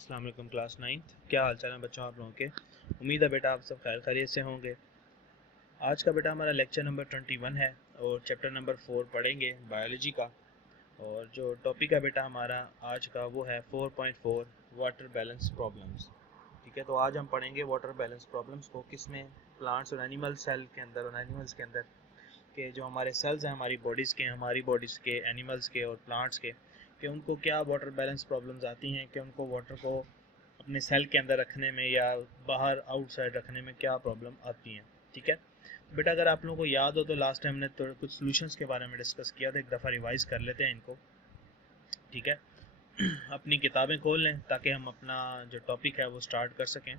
अस्सलाम वालेकुम class 9th। क्या हाल चाल है बच्चों आप लोगों के। उम्मीद है बेटा आप सब खैर खैरियत से होंगे। आज का बेटा हमारा लेक्चर नंबर 21 है और चैप्टर नंबर 4 पढ़ेंगे बायोलॉजी का। और जो टॉपिक है बेटा हमारा आज का वो है 4.4 वाटर बैलेंस प्रॉब्लम्स। ठीक है, तो आज हम पढ़ेंगे वाटर बैलेंस प्रॉब्लम्स को, किसमें, प्लांट्स और एनिमल सेल के अंदर और एनिमल्स के अंदर के जो हमारे सेल्स हैं हमारी बॉडीज़ के, एनिमल्स के और प्लांट्स के, कि उनको क्या वाटर बैलेंस प्रॉब्लम्स आती हैं, कि उनको वाटर को अपने सेल के अंदर रखने में या बाहर आउटसाइड रखने में क्या प्रॉब्लम आती हैं। ठीक है बेटा, अगर आप लोगों को याद हो तो लास्ट टाइम हमने तो कुछ सॉल्यूशंस के बारे में डिस्कस किया था, एक दफ़ा रिवाइज कर लेते हैं इनको। ठीक है अपनी किताबें खोल लें ताकि हम अपना जो टॉपिक है वो स्टार्ट कर सकें।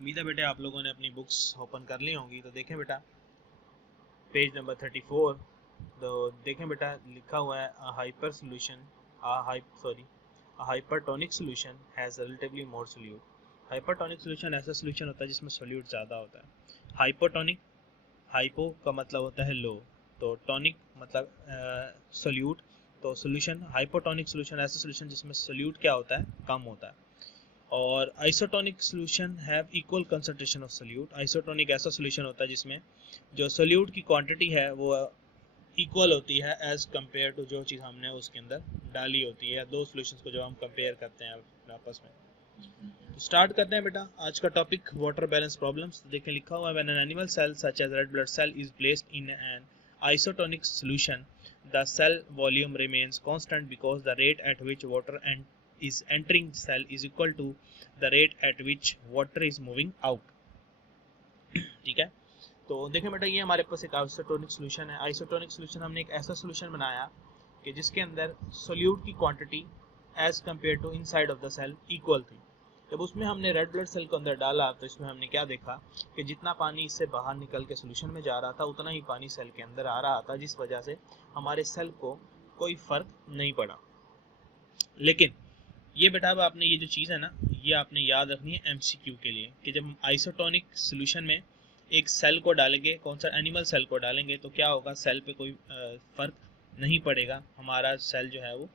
उम्मीद है बेटे आप लोगों ने अपनी बुक्स ओपन कर ली होंगी, तो देखें बेटा पेज नंबर 34। तो देखें बेटा लिखा हुआ है hyper solution hypertonic solution has relatively more solute. Hypertonic solution ऐसा सोल्यूशन होता है जिसमें सोल्यूट ज़्यादा होता है। हाइपोटोनिक, हाइपो का मतलब होता है लो, तो टॉनिक मतलब सोल्यूट, तो सोल्यूशन हाइपोटोनिक सोल्यूशन ऐसा सोल्यूशन जिसमें सोल्यूट क्या होता है, कम होता है। और isotonic solution have equal concentration of solute. Isotonic ऐसा सोल्यूशन होता है जिसमें जो सोल्यूट की क्वांटिटी है वो इक्वल होती है एज कम्पेयर टू जो चीज़ हमने उसके अंदर डाली होती है, या दो सोल्यूशंस को जब हम कंपेयर करते हैं आपस में। तो स्टार्ट करते हैं बेटा आज का टॉपिक वाटर बैलेंस प्रॉब्लम्स। देखें लिखा हुआ है when an animal cell such as red blood cell is placed in an isotonic solution the cell volume remains constant because the rate at which water and is entering cell is equal to the rate at which water is moving out। ठीक है, तो देखें बेटा ये हमारे पास एक isotonic solution है। Isotonic solution हमने एक ऐसा सोल्यूशन बनाया कि जिसके अंदर सोल्यूट की quantity as compare to inside of the cell equal थी। जब उसमें हमने रेड ब्लड सेल को अंदर डाला तो इसमें हमने क्या देखा कि जितना पानी इससे बाहर निकल के सोल्यूशन में जा रहा था उतना ही पानी सेल के अंदर आ रहा था, जिस वजह से हमारे सेल को कोई फर्क नहीं पड़ा। लेकिन ये बेटा अब आपने ये जो चीज़ है ना, ये आपने याद रखनी है एमसीक्यू के लिए, कि जब हम आइसोटोनिक सोल्यूशन में एक सेल को डालेंगे, कौन सा, एनिमल सेल को डालेंगे, तो क्या होगा, सेल पे कोई फर्क नहीं पड़ेगा, हमारा सेल जो है वो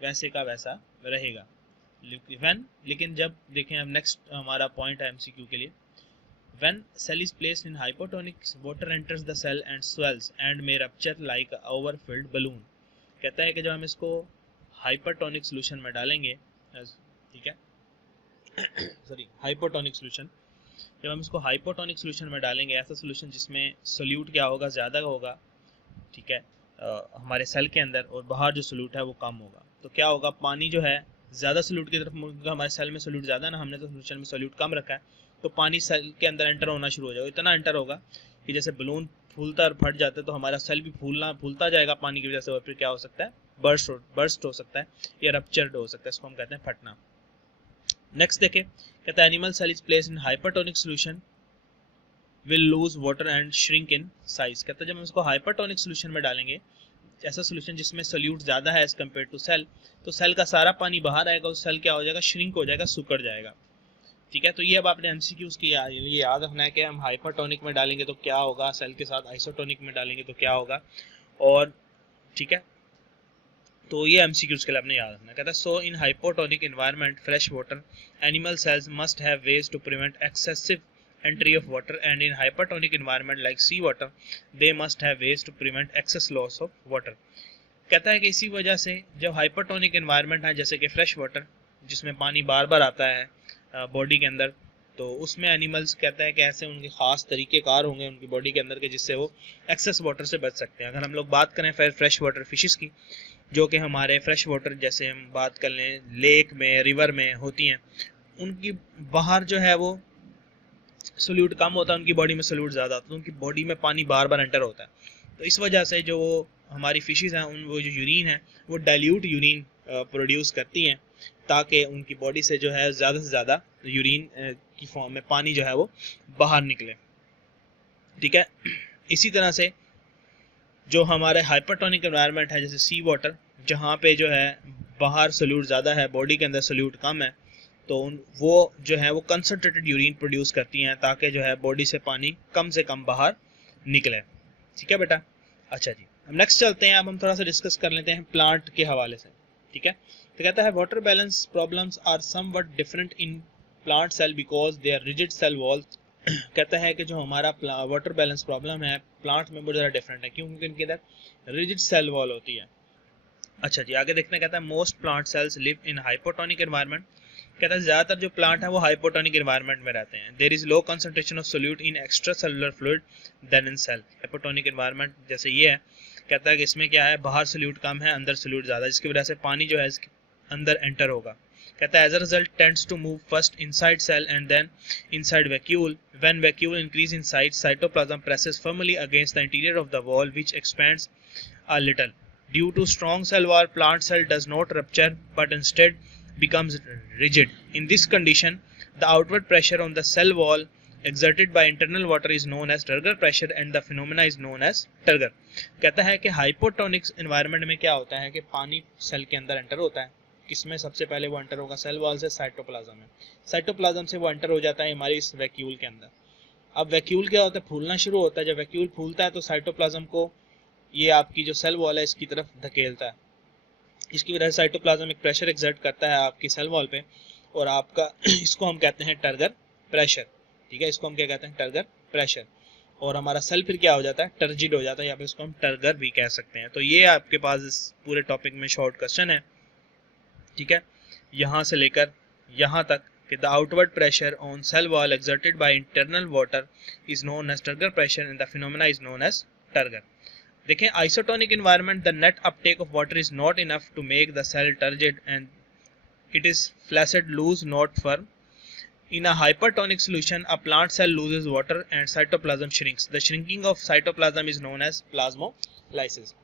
वैसे का वैसा रहेगा। लेकिन जब देखें अब नेक्स्ट हमारा पॉइंट है एमसीक्यू के लिए, when cell is placed in hypotonic water enters the cell and swells and may rupture like overfilled balloon. कहता है कि जब हम इसको हाइपरटोनिक सोल्यूशन में डालेंगे, ठीक है सॉरी हाइपोटोनिक सोल्यूशन, जब हम इसको हाइपोटोनिक सोल्यूशन में डालेंगे, ऐसा सोल्यूशन जिसमें सोल्यूट क्या होगा, ज़्यादा होगा, ठीक है, हमारे सेल के अंदर, और बाहर जो सोल्यूट है वो कम होगा, तो क्या होगा, पानी जो है ज़्यादा सोल्यूट की तरफ मुड़ेगा। हमारे सेल में सोल्यूट ज़्यादा ना, हमने तो सोल्यूशन में सोल्यूट कम रखा है, तो पानी सेल के अंदर एंटर होना शुरू हो जाएगा। इतना एंटर होगा कि जैसे बलून फूलता और फट जाता है, तो हमारा सेल भी फूलता जाएगा पानी की वजह से, और फिर क्या हो सकता है, बर्स्ट हो सकता है या रप्चर्ड हो सकता है, इसको हम कहते हैं फटना। नेक्स्ट देखें, कहता है animal cell is placed in hypertonic solution will lose water and shrink in size. कहता है जब हम इसको हाइपरटोनिक सोल्यूशन में डालेंगे, ऐसा सोल्यूशन जिसमें सोल्यूट ज़्यादा है एज कम्पेयर टू सेल, तो सेल का सारा पानी बाहर आएगा और सेल क्या हो जाएगा, श्रिंक हो जाएगा, सुकड़ जाएगा। ठीक है, तो ये अब आपने एमसीक्यूज की ये याद रखना है कि हम हाइपरटोनिक में डालेंगे तो क्या होगा, सेल के साथ आइसोटोनिक में डालेंगे तो क्या होगा, और ठीक है, तो ये एमसीक्यूज के लिए आपने याद रखना। कहता है so in hypotonic environment fresh water animal cells must have ways to prevent excessive entry of water, and in hypertonic environment like sea water they must have ways to prevent excess loss of water। कहता है कि इसी वजह से जब hypertonic environment है, जैसे कि फ्रेश वाटर जिसमें पानी बार बार आता है बॉडी के अंदर, तो उसमें एनिमल्स कहता है कि ऐसे उनके खास तरीक़ेकार होंगे उनकी बॉडी के अंदर के जिससे वो एक्सेस वाटर से बच सकते हैं। अगर हम लोग बात करें फ्रेश वाटर फिशेस की, जो कि हमारे फ्रेश वाटर जैसे हम बात कर लें लेक में, रिवर में होती हैं, उनकी बाहर जो है वो सोल्यूट कम होता है, उनकी बॉडी में सोल्यूट ज़्यादा होता है, तो उनकी बॉडी में पानी बार बार एंटर होता है। तो इस वजह से जो हमारी फिशेस हैं वो जो यूरिन है वो डाइल्यूट यूरिन प्रोड्यूस करती हैं, ताकि उनकी बॉडी से जो है ज़्यादा से ज़्यादा यूरिन की फॉर्म में पानी जो है वो बाहर निकले। ठीक है, इसी तरह से जो हमारे हाइपरटोनिक एनवायरनमेंट है जैसे सी वाटर, जहाँ पे जो है बाहर सोल्यूट ज़्यादा है, बॉडी के अंदर सोल्यूट कम है, तो वो जो है वो कंसनट्रेटेड यूरिन प्रोड्यूस करती हैं, ताकि जो है बॉडी से पानी कम से कम बाहर निकले। ठीक है बेटा, अच्छा जी, हम नेक्स्ट चलते हैं। अब हम थोड़ा सा डिस्कस कर लेते हैं प्लांट के हवाले से। ठीक है। तो कहता है water balance problems are somewhat different in plant cell because they are rigid cell wall. कहता है कि जो हमारा वाटर बैलेंस प्रॉब्लम है प्लांट में बहुत ज़्यादा डिफरेंट है, क्यों? क्योंकि इनके अंदर रिजिड सेल वॉल होती है। अच्छा जी, आगे देखते हैं। कहता है most plant cells live in hypotonic environment. कहता है ज़्यादातर जो प्लांट है वो हाइपोटोनिक एनवायरनमेंट में रहते हैं। There is low concentration of solute in extra cellular fluid than in cell. Hypotonic environment जैसे ये है, कहता है कि इसमें क्या है, बाहर सोल्यूट कम है, अंदर सोल्यूट ज़्यादा, जिसकी वजह से पानी जो है इसके अंदर एंटर होगा। कहता है as a result tends to move first inside cell and then inside vacuole. When vacuole increase in size, cytoplasm presses firmly against the interior of the wall which expands a little. Due to strong cell wall, plant cell does not rupture but instead becomes rigid. In this condition, the outward pressure on the cell wall exerted by internal water is known as turgor pressure and the phenomena is known as turgor. कहता है कि hypotonic environment में क्या होता है कि पानी cell के अंदर एंटर होता है। किसमें सबसे पहले वो एंटर होगा? सेल वॉल से साइटोप्लाज्म में। साइटोप्लाज्म से वो एंटर हो जाता है हमारी इस वैक्यूल के अंदर। अब वैक्यूल क्या होता है? फूलना शुरू होता है। जब वैक्यूल फूलता है तो साइटोप्लाज्म को ये आपकी जो सेल वॉल है इसकी तरफ धकेलता है। इसकी वजह से साइटोप्लाज्म एक प्रेशर एक्सर्ट करता है आपकी सेल वॉल पे, और आपका इसको हम कहते हैं टर्गर प्रेशर। ठीक है, इसको हम क्या कहते हैं? Turgor pressure. और हमारा सेल फिर क्या हो जाता है? टर्जिड हो जाता है, या फिर इसको हम टर्गर भी कह सकते हैं। तो ये आपके पास इस पूरे टॉपिक में शॉर्ट क्वेश्चन है। ठीक है, यहाँ से लेकर यहाँ तक कि the outward pressure on cell wall exerted by internal water is known as turgor pressure and the phenomena is known as turgor. देखें, isotonic environment the net uptake of water is not enough to make the cell turgid and it is flaccid loose not firm. In a hypertonic solution, a plant cell loses water and cytoplasm shrinks. The shrinking of cytoplasm is known as plasmolysis.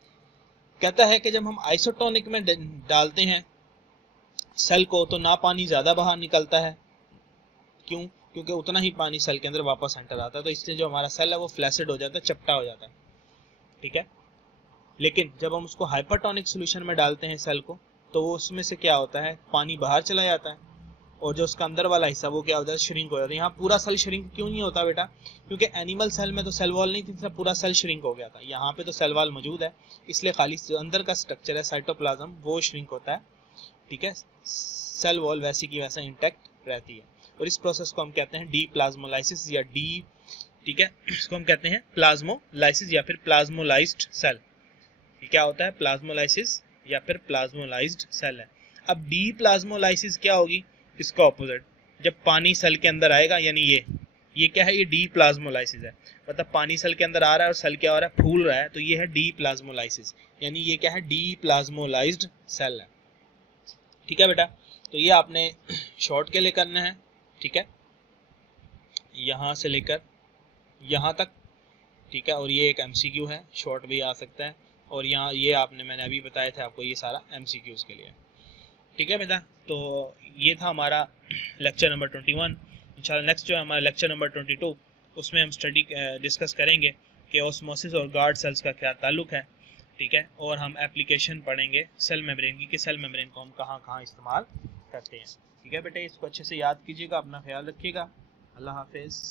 कहता है कि जब हम isotonic में डालते हैं cell को तो ना पानी ज़्यादा बाहर निकलता है। क्यों? क्योंकि उतना ही पानी सेल के अंदर वापस एंटर आता है, तो इससे जो हमारा सेल है वो फ्लैसिड हो जाता है, चपटा हो जाता है। ठीक है, लेकिन जब हम उसको हाइपरटोनिक सोल्यूशन में डालते हैं सेल को, तो वो उसमें से क्या होता है? पानी बाहर चला जाता है, और जो उसका अंदर वाला हिस्सा वो क्या होता है? श्रिंक हो जाता है। यहाँ पूरा सेल श्रिंक क्यों नहीं होता बेटा? क्योंकि एनिमल सेल में तो सेल वॉल नहीं थी, पूरा सेल श्रिंक हो गया था। यहाँ पे तो सेल वॉल मौजूद है, इसलिए खाली जो अंदर का स्ट्रक्चर है साइटोप्लाज्म वो श्रिंक होता है। ठीक है, सेल वॉल वैसी की वैसा इंटैक्ट रहती है, और इस प्रोसेस को हम कहते हैं डी प्लाज्मोलाइसिस या डी। ठीक है, इसको हम कहते हैं प्लाज्मोलाइसिस या फिर प्लाज्मोलाइज्ड सेल। ये क्या होता है? प्लाज्मोलाइसिस या फिर प्लाज्मोलाइज्ड सेल है। अब डी प्लाज्मोलाइसिस क्या होगी? इसका ऑपोजिट। जब पानी सेल के अंदर आएगा, यानी ये क्या है? ये डी प्लाज्मोलाइसिस है। मतलब पानी सेल के अंदर आ रहा है और सेल क्या हो रहा है? फूल रहा है, तो ये है डी प्लाज्मोलाइसिस, यानी ये क्या है? डी प्लाज्मोलाइज्ड सेल है। ठीक है बेटा, तो ये आपने शॉर्ट के लिए करना है। ठीक है, यहाँ से लेकर यहाँ तक। ठीक है, और ये एक एमसीक्यू है, शॉर्ट भी आ सकता है, और यहाँ ये मैंने अभी बताए थे आपको, ये सारा एमसीक्यूज के लिए। ठीक है बेटा, तो ये था हमारा लेक्चर नंबर 21। इंशाल्लाह नेक्स्ट जो है हमारा लेक्चर नंबर 22, उसमें हम स्टडी डिस्कस करेंगे कि ऑस्मोसिस और गार्ड सेल्स का क्या ताल्लुक है। ठीक है, और हम एप्लीकेशन पढ़ेंगे सेल मेम्ब्रेन की, कि सेल मेम्ब्रेन को हम कहाँ कहाँ इस्तेमाल करते हैं। ठीक है बेटे, इसको अच्छे से याद कीजिएगा, अपना ख्याल रखिएगा। अल्लाह हाफिज़।